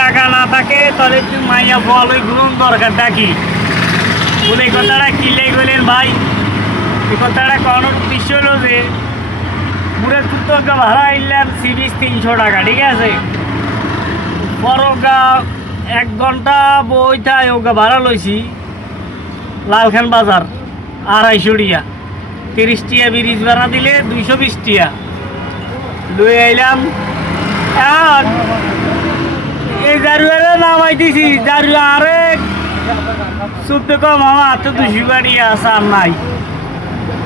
টাকা না থাকে তাহলে তুই মাইয়া ফল ওই গ্রহণ দরকারটা কি? বলে কথাটা কিলে গেলেন ভাই? এই কথাটা করানোর উদ্দেশ্য হলো যে তো একটা ভাড়া আইলাম সি তিনশো টাকা, ঠিক আছে? বড়গা এক ঘণ্টা বইটাই ওগা ভাড়া লইছি, লালখান বাজার, আড়াইশো টিয়া। তিরিশ টিয়া ব্রিজ ভাড়া দিলে দুইশো বিশ টিয়া। লই আইলাম জারুয়ারে নামাইতেছি জারুয়া আরে শুদ্ধ কম আমার হাতে দুশি বাড়ি আছে আর নাই।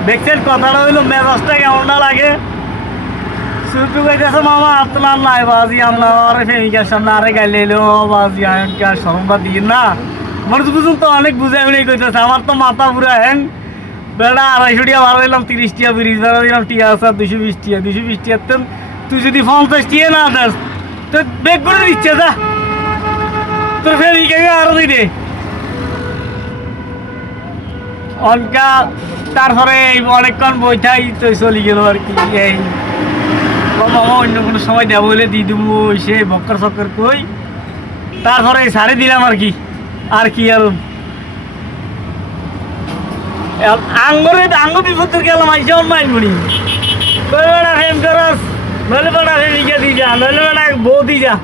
দেখছেন, কথাটা হইল মেজাজটা কেমনটা লাগে? শুদ্ধ কইতেছে মামা, আপনার নাই বাজি আমরা আরে প্রেমিকার সামনে আরে গাইলে এলো বাজি আয়নকার সরম্বা দিন না। আমার তো বুঝুন তো অনেক বুঝাই উনি কইতেছে, আমার তো মাথা পুরা হ্যাং। বেড়া আড়াইশো টিয়া ভাড়া দিলাম তিরিশ টিয়া ব্রিজ ভাড়া দিলাম টিয়া আছে দুশো বিশ টিয়া, দুশো বিশ টিয়া তো তুই যদি পঞ্চাশ টিয়া না দেস, তো বেগ করে দিচ্ছে যা। তোর প্রেমিকাকে আরও দিনে অনকা, তারপরে অনেকক্ষণ বইটাই তো চলে গেল আর কি, এই। মামা, অন্য কোনো সময় দেবো বলে দিয়ে দেবো সে বক্কর চক্কর কই। তারপরে সারে দিলাম আর কি আর কি আর। আঙ্গরে, আঙ্গ বিপদ গেলাম, আইসে অন্য আইমনি কই বেড়া ফেম করস, নইলে বেড়া ফেমিকে দি যা, নইলে বেড়া বউ দি যা।